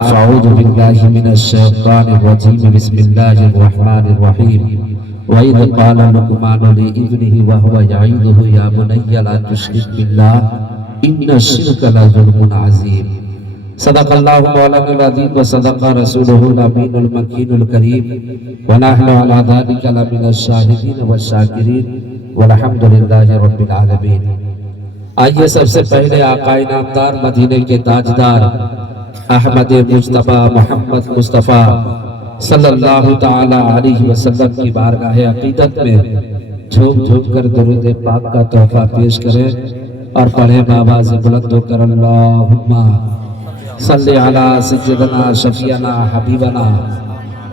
अऊज़ु बिल्लाहि मिनश शैतानिर रजीम बिस्मिल्लाहिर रहमानिर रहीम व इज़ क़ाला लुक़मानु लिइब्निहि व हुवा यईदुहु या बुनय्या ला तुश्रिक बिल्लाह इन्नश-शिर्का लज़ुल्मुन अज़ीम। सदक़ल्लाहु मौलानाल अज़ीम व सदक़ रसूलुहुल अमीनुल मकीनुल करीम व नहनु अला ज़ालिका लमिनश शाहिदीन व शाकिरीन वल्हम्दुलिल्लाहि रब्बिल आलमीन। आइए सबसे पहले आक़ाए नामदार मदीने के ताजदार अहमद मुस्तफ़ा मोहम्मद मुस्तफ़ा सल्लल्लाहु ताला अलैहि वसल्लम की बारगाह अक़ीदत में झूम झूम कर दुरूद पाक का तोहफा पेश करें और पढ़े बाबाज़ बुलंद होकर अल्लाहुम्मा सल्ली अला सय्यदना शफीअना हबीबना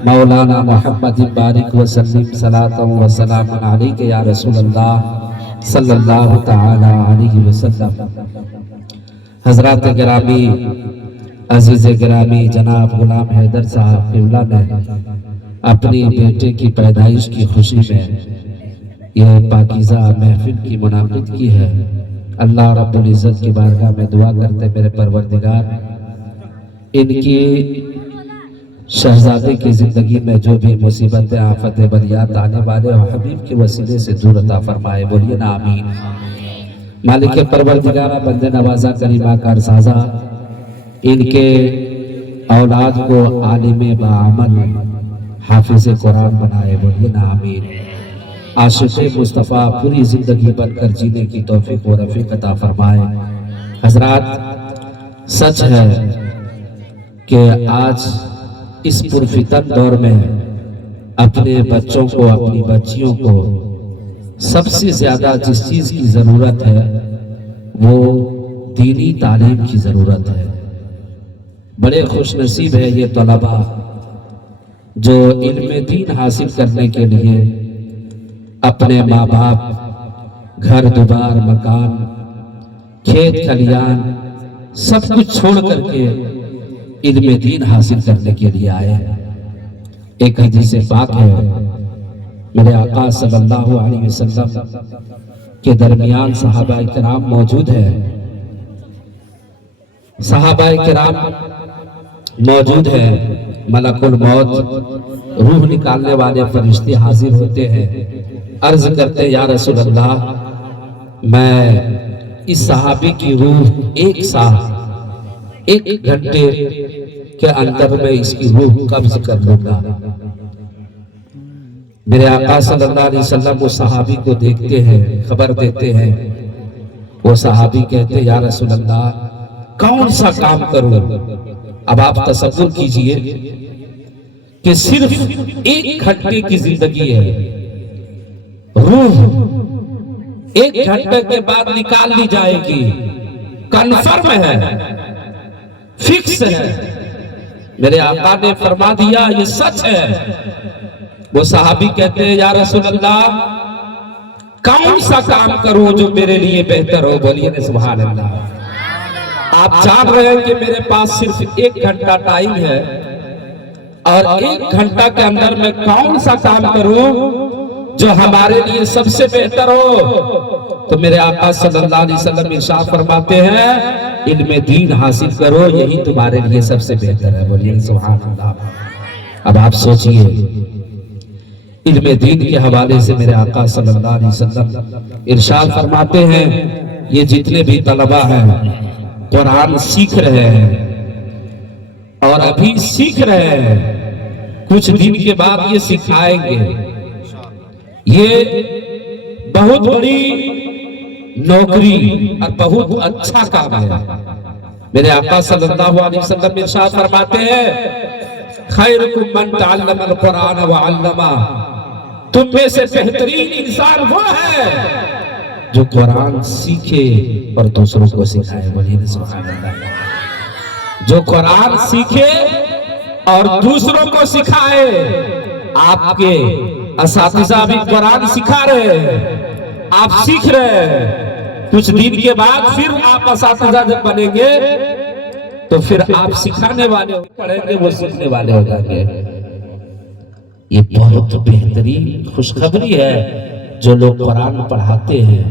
मौलाना मुहम्मद बारिक व सल्लिम सलातन व सलामन अलैका या रसूल अल्लाह सल्लल्लाहु ताला अलैहि वसल्लम। हज़रात गिरामी अजीज़ गिरामी जनाब गुलाम हैदर साहब क़िबला ने अपनी बेटे की पैदाइश की खुशी में यह पाकीज़ा महफिल की मुनाक़िद की है। अल्लाह रब्बुल इज़्ज़त की बारगाह में दुआ करते मेरे परवरदिगार इनकी शहजादे की ज़िंदगी में जो भी मुसीबतें आफतें बलियात आने वाले और हबीब के वसीले से दूर अता फरमाए। बोलिए ना आमीन। मालिक परवरदिगार बंदे नवाजा करीमा कारसाजा इनके औलाद को आलिम बाअमल हाफिज़ कुरान बनाए। बोलिए ना आमीन। आशिक़ मुस्तफ़ा पूरी ज़िंदगी बनकर जीने की तौफीक व रफ़ीक अता फरमाए। हज़रात सच है कि आज इस पुरफितन दौर में अपने बच्चों को अपनी बच्चियों को सबसे ज़्यादा जिस चीज़ की ज़रूरत है वो दीनी तालीम की ज़रूरत है। बड़े खुशनसीब है ये तलबा जो इल्म दीन हासिल करने के लिए अपने माँ बाप घर दुबार मकान खेत खलियान सब कुछ छोड़ करके इल्म दीन हासिल करने के लिए आए हैं। एक हदीस पाक है मेरे आका सल्लल्लाहु अलैहि वसल्लम के दरमियान सहाबा किराम मौजूद है। सहाबा किराम मौजूद है। मलकुल मौत रूह निकालने वाले फरिश्ते हाजिर होते हैं। अर्ज करते या रसूल अल्लाह मैं इस सहाबी की रूह एक घंटे के अंदर में इसकी रूह कब्ज कर लूंगा। मेरे आका सल्लल्लाहु अलैहि वसल्लम वो सहाबी को देखते हैं, खबर देते हैं। वो सहाबी कहते या रसूल अल्लाह कौन सा काम करूं। अब आप तसव्वुर कीजिए कि सिर्फ एक घंटे की जिंदगी है। रूह एक घंटे के बाद निकाल ली जाएगी। कन्फर्म है, फिक्स है। मेरे आका ने फरमा दिया ये सच है। वो सहाबी कहते हैं या रसूल अल्लाह कौन सा काम करूं जो मेरे लिए बेहतर हो। बोलिए ना सुभान अल्लाह। आप जान रहे हैं कि मेरे पास सिर्फ एक घंटा टाइम है और एक घंटा के अंदर मैं कौन सा काम करूं जो हमारे लिए सबसे बेहतर हो। तो मेरे आका सल्लल्लाहु अलैहि वसल्लम इरशाद फरमाते हैं इल्म दीन हासिल करो, यही तुम्हारे लिए सबसे बेहतर है। बोलिए सुभान अल्लाह। अब आप सोचिए इल्म दीन के हवाले से मेरे आका सल्लल्लाहु अलैहि वसल्लम इरशाद फरमाते हैं ये जितने भी तलबा हैं कुरान सीख रहे हैं और अभी सीख रहे हैं, कुछ दिन के बाद ये सिखाएंगे। ये बहुत बड़ी नौकरी और बहुत अच्छा काम है। मेरे आका सल्लल्लाहु अलैहि वसल्लम इरशाद फरमाते हैं खैरुकुम मन तअल्लमल कुरान व अल्लमा। तुम में से बेहतरीन इंसान वो है जो कुरान सीखे और दूसरों को सिखाए। बोलिए सुभान अल्लाह। जो कुरान सीखे और दूसरों को सिखाए। आपके असातिज़ा भी कुरान सिखा रहे हैं, आप सीख रहे हैं। कुछ दिन के बाद फिर आप असातिज़ा जब बनेंगे तो फिर आप सिखाने वाले पढ़ेंगे, वो सीखने वाले हो जाएंगे। ये बहुत बेहतरीन खुशखबरी है जो लोग कुरान पढ़ाते हैं,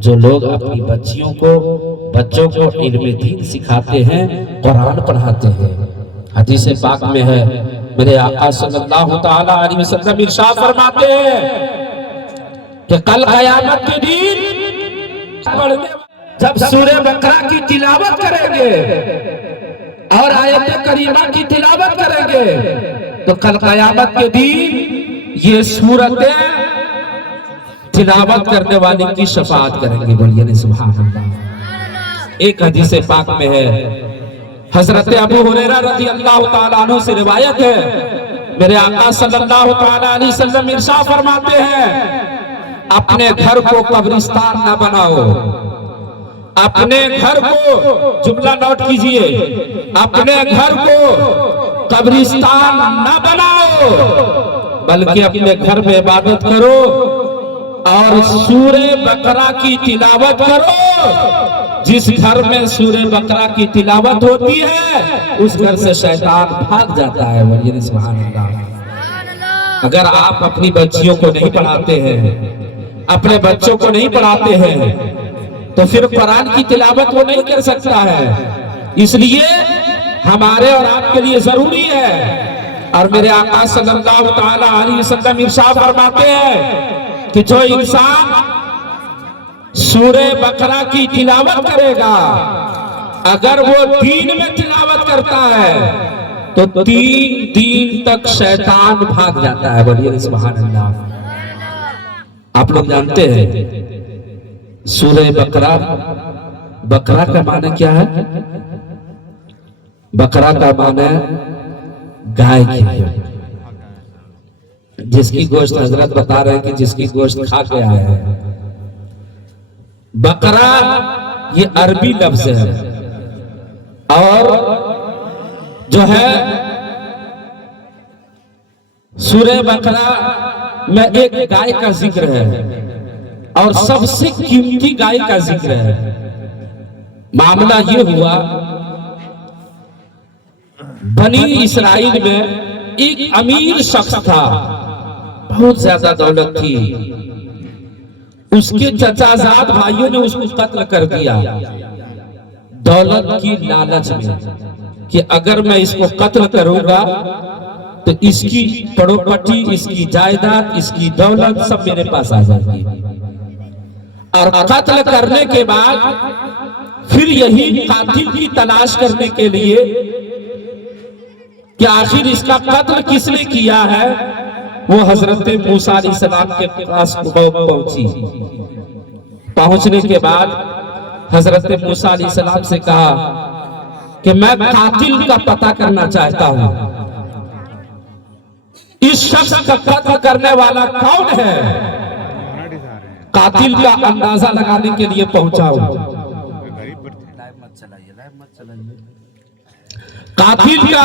जो लोग अपनी बच्चों को इल्म दीन सिखाते हैं, कुरान पढ़ाते हैं। हदीस पाक में है, मेरे आका सल्लल्लाहु ताला अलैहि वसल्लम इरशाद फरमाते हैं कि कल क़यामत के दिन जब सूरह बकरा की तिलावत करेंगे और आयत करीमा की तिलावत करेंगे तो कल क़यामत के दिन ये सूरतें तिलावत करने वाले की शफाअत करेंगे। बोलिए नहीं सुभान अल्लाह। एक हदीस पाक में है, हजरत अबू हुरैरा रज़ी अल्लाह ताला अन्हु से रिवायत है, मेरे आका सल्लल्लाहु ताला अलैहि वसल्लम इरशाद फरमाते हैं, अपने घर को कब्रिस्तान न बनाओ। अपने घर को, जुमला नोट कीजिए, अपने घर को कब्रिस्तान न बनाओ, बल्कि अपने घर में इबादत करो और सूरह बकरा की तिलावत करो। जिस घर में सूरह बकरा की तिलावत होती है उस घर से शैतान भाग जाता है। बोलिए सुभान अल्लाह। अगर आप अपनी बच्चियों को नहीं पढ़ाते हैं, अपने बच्चों को नहीं पढ़ाते हैं, तो फिर कुरान की तिलावत वो नहीं कर सकता है। इसलिए हमारे और आपके लिए जरूरी है। और मेरे आका सल्लल्लाहु ताला अलैहि वसल्लम इरशाद फरमाते हैं कि जो इंसान सूरह बकरा की तिलावत करेगा, अगर वो दिन में तिलावत करता है तो 3 दिन तक शैतान भाग जाता है। बोलिए सुभान अल्लाह। आप लोग जानते हैं सूरह बकरा, बकरा का माने क्या है? बकरा का माने गाय की है, जिसकी गोश्त हजरत बता रहे हैं कि जिसकी गोश्त खा के आया है। बकरा ये अरबी लफ्ज है और जो है सूरह बकरा में एक गाय का जिक्र है और सबसे कीमती गाय का जिक्र है। मामला ये हुआ, बनी इस्राइल में एक अमीर शख्स था, बहुत ज्यादा दौलत थी। उसके चचाजाद भाइयों ने उसको कत्ल कर दिया दौलत की लालच में कि अगर मैं इसको कत्ल करूंगा तो इसकी प्रॉपर्टी, इसकी जायदाद, इसकी दौलत सब मेरे पास आ जाएगी। और कत्ल करने के बाद फिर यही कातिल की तलाश करने के लिए कि आखिर इसका कत्ल किसने किया है, वो हजरत मूसा अलैहिस्सलाम के पास पहुंची। पहुंचने के बाद हजरत मूसा अलैहिस्सलाम से कहा कि मैं कातिल का पता करना चाहता हूं, इस शख्स का कत्ल करने वाला कौन है? कातिल का अंदाजा लगाने के लिए पहुंचा हूं। कातिल का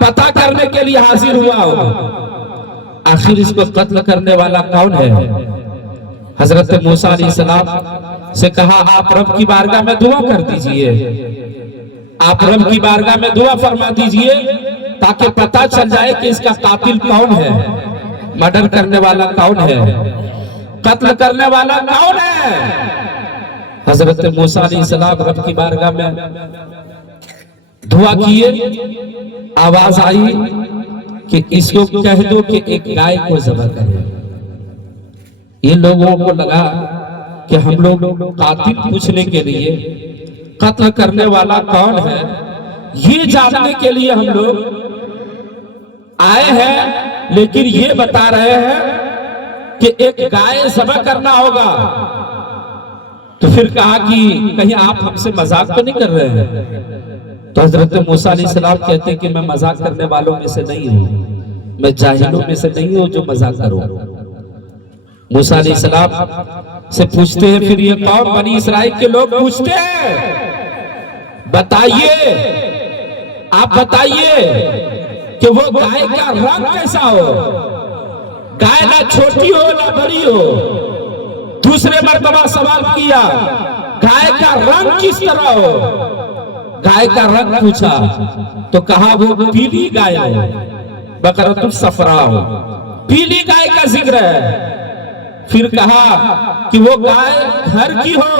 पता करने के लिए हाजिर हुआ हो, आखिर इसको कत्ल करने वाला कौन है? हजरत मूसा अलैहिस्सलाम से कहा, आप रब की बारगाह में दुआ कर दीजिए, आप रब की बारगाह में दुआ फरमा दीजिए ताकि पता चल जाए कि इसका कातिल कौन है, मर्डर करने वाला कौन है, कत्ल करने वाला कौन है। हजरत मूसा अलैहिस्सलाम रब की बारगाह में दुआ किए, आवाज आई कि इसको कह दो कि एक गाय को ज़बह करे। ये लोगों को लगा कि हम लोग कातिल पूछने के लिए, कत्ल करने वाला कौन है ये जानने के लिए हम लोग आए हैं, लेकिन ये बता रहे हैं कि एक गाय ज़बह करना होगा। तो फिर कहा कि कहीं आप हमसे मजाक तो नहीं कर रहे हैं? तो हजरत मूसा अलैहिस्सलाम कहते हैं कि मैं मजाक करने वालों में से नहीं हूं, मैं जाहिलों में से नहीं हूं जो मजाक करूं। मूसा अलैहिस्सलाम से पूछते हैं, फिर ये कौन? बनी इस्राइल के लोग पूछते हैं, बताइए, आप बताइए कि वो गाय का रंग कैसा हो? गाय ना छोटी हो ना बड़ी हो। दूसरे मर्तबा सवाल किया, गाय का रंग किस तरह हो? गाय का रंग पूछा तो कहा वो पीली गाय हो, बकरतुल सफरा हो, पीली गाय का जिक्र है। फिर कहा कि वो गाय घर की हो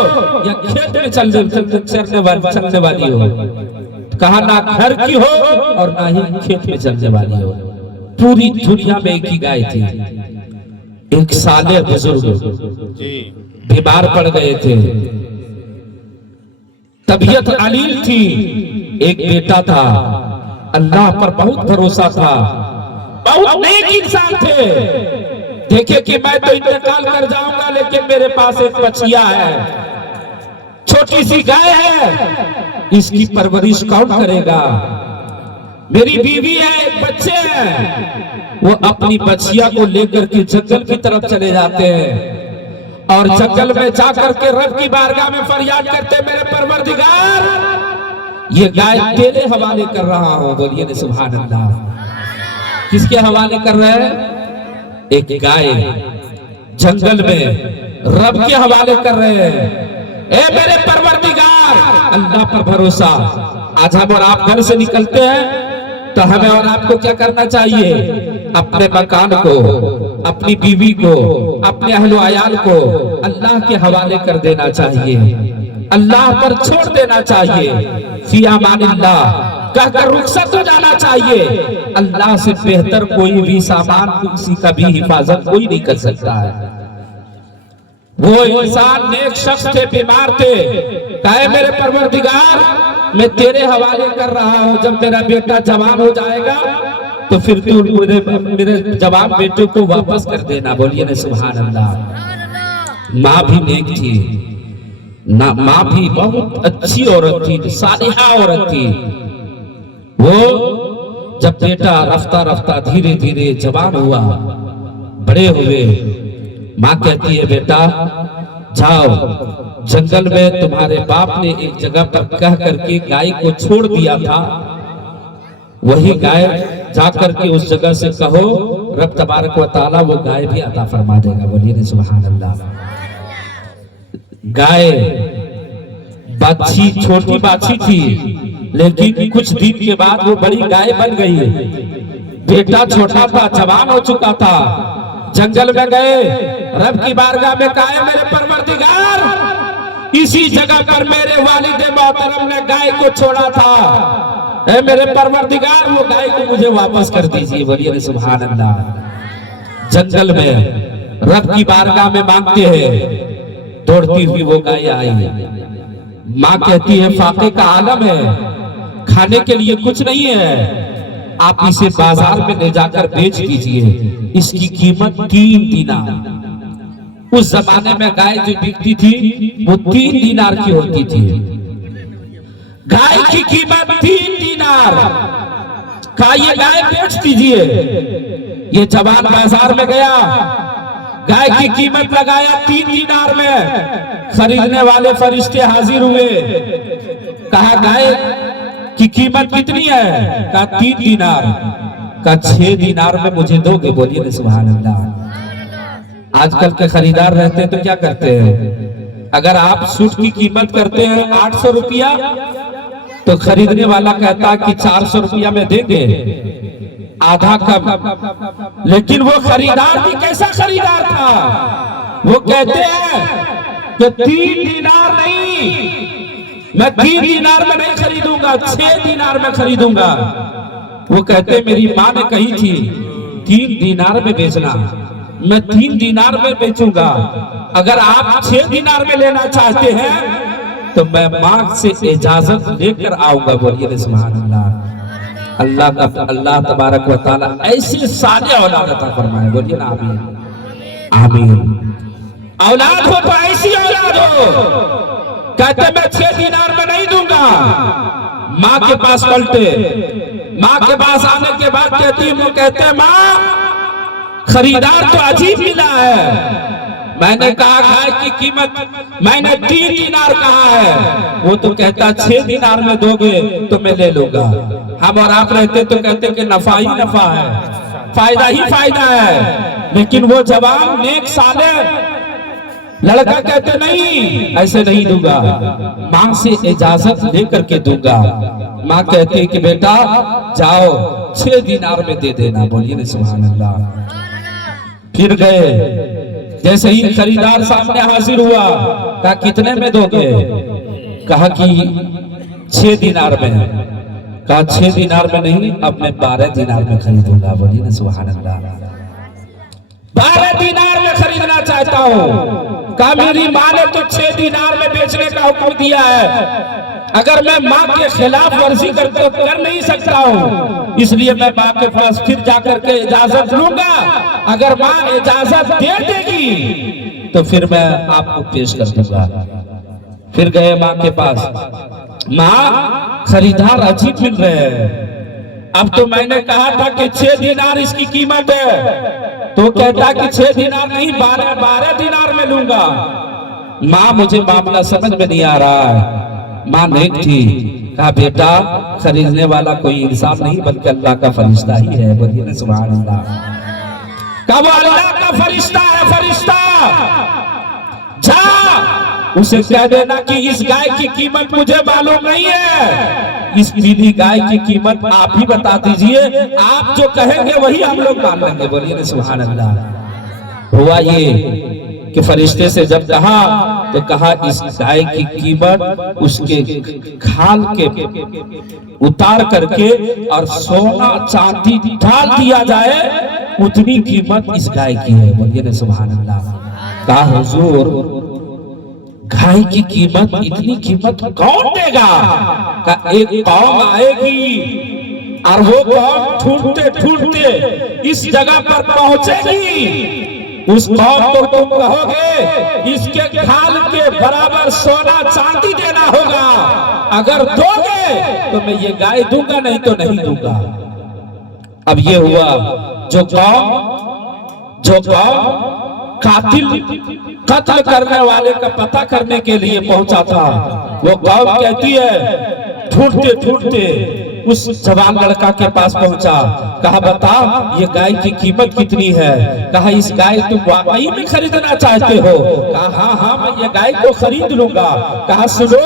या खेत में चलने वाली हो। कहा ना घर की हो और ना ही खेत में चलने वाली हो, पूरी दुनिया में एक ही गाय थी। एक साले बुजुर्ग बीमार पड़ गए थे, तबीयत अलील थी, एक बेटा था, अल्लाह पर बहुत भरोसा था, बहुत नेक इंसान थे। देखे कि मैं तो इंतकाल कर जाऊंगा, लेकिन मेरे पास एक बछिया है, छोटी सी गाय है, इसकी परवरिश कौन करेगा? मेरी बीवी है, एक बच्चे हैं। वो अपनी बछिया को लेकर के जंगल की तरफ चले जाते हैं और जंगल में जाकर के रब की बारगाह में फरियाद करते, मेरे परवरदिगार, ये गाय तेरे हवाले कर रहा हूं। बोलिए ने सुभान अल्लाह। किसके हवाले कर रहे हैं? एक गाय जंगल में रब के हवाले कर रहे हैं। ए मेरे परवरदिगार, अल्लाह पर भरोसा। आज हम और आप घर से निकलते हैं तो हमें और आपको क्या करना चाहिए? अपने मकान को, अपनी बीवी को, अपने अहलो अयाल को अल्लाह के हवाले कर देना चाहिए, अल्लाह पर छोड़ देना चाहिए। फी अमानिल्लाह कहकर रुखसत हो जाना चाहिए। अल्लाह से बेहतर कोई भी सामान, किसी का भी हिफाजत कोई नहीं कर सकता है। वो इंसान नेक शख्स थे, बीमार थे, कहे मेरे परवरदिगार, मैं तेरे हवाले कर रहा हूं, जब मेरा बेटा जवान हो जाएगा तो फिर तू मेरे जवान बेटे को वापस कर देना। बोलिए ना सुभान अल्लाह। माँ भी नेक थी ना, माँ भी बहुत अच्छी औरत थी, सालिहा औरत थी। वो जब बेटा रफ्ता रफ्ता धीरे धीरे जवान हुआ, बड़े हुए, माँ कहती है बेटा जाओ, जंगल में तुम्हारे बाप ने एक जगह पर कह करके गाय को छोड़ दिया था, वही गाय जाकर के उस जगह से कहो, रब तबारक व तआला वो गाय भी अता फरमा देगा। बोलिए ना सुभान अल्लाह। गाय बाछी, छोटी बाछी थी, लेकिन कुछ दिन के बाद वो बड़ी गाय बन गई। बेटा छोटा था, जवान हो चुका था। जंगल में गए, रब की बारगाह में कहा मेरे परवरदिगार, इसी जगह पर मेरे वालिद मोहतरम ने गाय को छोड़ा था, ऐ मेरे परवरदिगार वो गाय को मुझे वापस कर दीजिए। बोलिए सुभान अल्लाह। जंगल में रब की बारगाह में मांगते हैं, दौड़ती हुई वो गाय आई। माँ कहती है फाके का आलम है, खाने के लिए कुछ नहीं है, आप इसे बाजार में ले जाकर बेच दीजिए, इसकी कीमत 3 दीनार। उस जमाने में गाय जो बिकती थी वो 3 दीनार की होती थी। गाय की कीमत 3 दीनार। कहा ये गाय बेच दीजिए। ये जवान बाजार में गया, गाय की कीमत लगाया 3 दीनार में। खरीदने वाले फरिश्ते हाजिर हुए, कहा गाय की कीमत कितनी है? कहा 3 दीनार। कहा 6 दीनार में मुझे दोगे? बोलिए ना सुभान अल्लाह। आजकल के खरीदार रहते हैं तो क्या करते हैं, अगर आप सूट की कीमत करते हैं 800 रुपया तो खरीदने वाला कहता कि 400 रुपया में देंगे, आधा कम। लेकिन वो खरीदार भी कैसा खरीदार था, वो कहते हैं कि 3 दीनार नहीं, मैं 3 दीनार में नहीं खरीदूंगा, 6 दीनार में खरीदूंगा। वो कहते मेरी माँ ने कही थी 3 दीनार में बेचना, मैं 3 दीनार में बेचूंगा। अगर आप 6 दीनार में लेना चाहते हैं तो मैं माँ से इजाजत लेकर आऊंगा। बोलिए सुभान अल्लाह। अल्लाह तबारक व तआला ऐसे साले औलाद अता फरमाए। बोलिए ना आमीन आमीन। औलाद हो तो ऐसी औलाद हो, कहते मैं 6 दीनार में नहीं दूंगा। माँ के पास पलटे, माँ के पास आने के बाद कहती, वो कहते माँ खरीदार तो अजीब मिला है। मैंने कहा गाय की कीमत मैंने 3 दीनार कहा है, वो तो कहता 6 दीनार में दोगे तो मैं ले लूंगा। हम और आप रहते तो कहते कि नफा ही नफा है, फायदा ही फायदा है। लेकिन वो जवान नेक साले लड़का कहते नहीं, ऐसे नहीं दूंगा, माँ से इजाजत लेकर के दूंगा। माँ कहती कि बेटा जाओ 6 दीनार में दे देना। बोलिए ना सुभान अल्लाह। फिर गए, जैसे ही खरीदार सामने हाजिर हुआ, कहा कितने में दोगे? कहा कि 6 दीनार में। कहा 6 दिनार में नहीं, अब मैं 12 दिनार में खरीदूंगा। बोलिए ना सुभान अल्लाह। 12 दिनार में खरीदना चाहता हूँ। कहा मेरी माँ ने तो 6 दिनार में बेचने का हुक्म दिया है, अगर मैं माँ के खिलाफ वर्जी कर नहीं सकता हूँ, इसलिए मैं माँ के पास फिर जाकर के इजाजत लूंगा। अगर माँ इजाजत दे देगी तो फिर मैं आपको पेश कर दूंगा। फिर गए माँ के पास। माँ, खरीदार अजीब मिल रहे हैं। अब तो मैंने कहा था कि 6 दिनार इसकी कीमत है, तो कहता कि 6 दिनार नहीं, 12 दिनार में लूंगा। माँ, मुझे मामला समझ में नहीं आ रहा है। माँ नेक थी। कहा बेटा, खरीदने वाला कोई इंसान नहीं बल्कि अल्लाह का फरिश्ता ही है। बोलिए ना सुभान अल्लाह। कहा वो अल्लाह का फरिश्ता है। फरिश्ता जा उसे कह देना कि इस गाय की कीमत मुझे मालूम नहीं है, इस पीली गाय की कीमत आप ही बता दीजिए, आप जो कहेंगे वही हम लोग मान लेंगे। बोलिए ना सुभान अल्लाह। हुआ ये कि फरिश्ते से जब कहा तो कहा इस गाय की कीमत उसके खाल के उतार करके और सोना चांदी डाल दिया जाए, उतनी कीमत इस गाय की है। बोलिए ना सुभान अल्लाह। कहा हुजूर, गाय की कीमत, इतनी कीमत कौन देगा? कहा एक कौम आएगी और वो कौम ढूंढते ढूंढते इस जगह पर पहुंचेगी, उस कौम को तुम कहोगे इसके खाल के बराबर सोना चांदी देना होगा, अगर दोगे तो मैं ये गाय दूंगा, नहीं तो नहीं दूंगा। अब ये हुआ, जो कौम कत्ल करने वाले का पता करने के लिए पहुंचा था, वो कौम कहती है ढूंढते ढूंढते उस जवान लड़का के पास पहुंचा। कहा बता ये गाय की कीमत कितनी है? कहा इस गाय तुम वाकई में खरीदना चाहते हो? कहा हाँ हाँ, मैं ये गाय को खरीद लूंगा। कहा सुनो,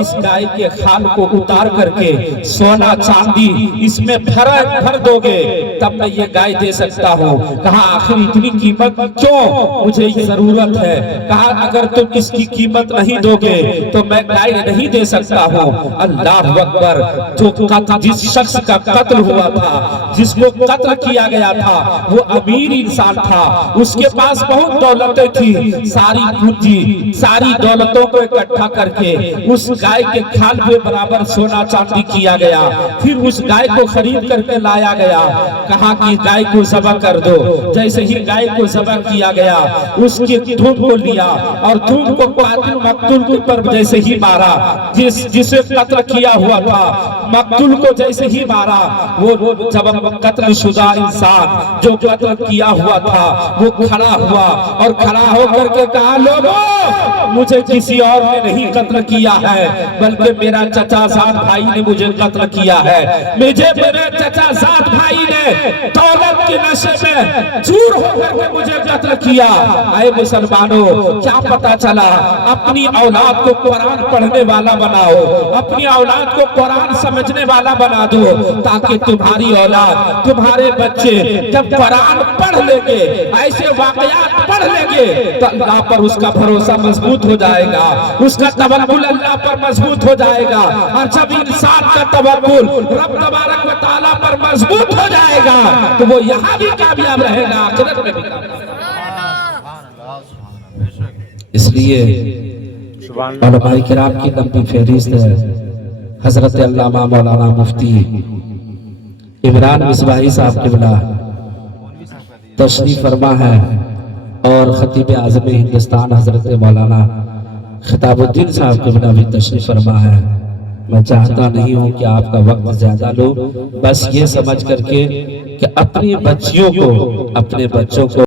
इस गाय के खाल को उतार करके सोना चांदी इसमें भर दोगे तब मैं ये गाय दे सकता हूँ। कहा आखिर इतनी कीमत क्यों? मुझे जरूरत है। कहा अगर तुम इसकी कीमत नहीं दोगे तो मैं गाय नहीं दे सकता हूँ। अल्लाह अकबर। जो जिस शख्स का कत्ल हुआ था, जिसको कत्ल किया गया था, वो अमीर इंसान था, उसके पास बहुत दौलतें थी, सारी पूंजी सारी दौलतों को इकट्ठा करके उस गाय के खाल पे बराबर सोना चांदी किया गया। फिर उस गाय को खरीद करके लाया गया। कहा कि गाय को ज़बह कर दो। जैसे ही गाय को ज़बह किया गया, उसके धूम को लिया और धूम को कातिल मकतूल के ऊपर जैसे ही मारा, जिसे कत्ल किया हुआ था मकतूल को जैसे ही मारा, वो जब कत्लशुदा इंसान जो कत्ल किया हुआ था वो खड़ा हुआ और खड़ा होकर के कहा लोगों, मुझे किसी और ने नहीं कत्ल किया है बल्कि मेरा चचा साथ भाई ने मुझे कत्ल किया है। मुझे मेरे चचा साथ भाई ने दौलत के नशे में चूर होकर के मुझे कत्ल किया। आए मुसलमानों, क्या पता चला? अपनी औलाद को कुरान पढ़ने वाला बनाओ, अपनी औलाद को कुरान समझने वाला बना दो, ताकि तुम्हारी औलाद, तुम्हारे बच्चे जब कुरान पढ़ लेंगे, ऐसे वाकयात पढ़ लेंगे तो अल्लाह पर उसका भरोसा मजबूत हो जाएगा, उसका तवक्कुल अल्लाह पर मजबूत हो जाएगा। और जब इंसान का तवक्कुल रब तबारक व तआला पर मजबूत हो जाएगा तो वो यहाँ भी कामयाब रहेगा, आखिरत में भी। इसलिए उलमाए किराम की लंबी फहरिस्त है। हजरत अल्लामा मौलाना मुफ्ती इमरान मिसबाही साहब क़िबला तशरीफ फरमा है और खतीब आज़म हिंदुस्तान हजरत मौलाना खिताबुद्दीन साहब क़िबला भी तशरीफ फरमा है। मैं चाहता नहीं हूं कि आपका वक्त ज्यादा लो, बस ये समझ करके कि अपने बच्चों को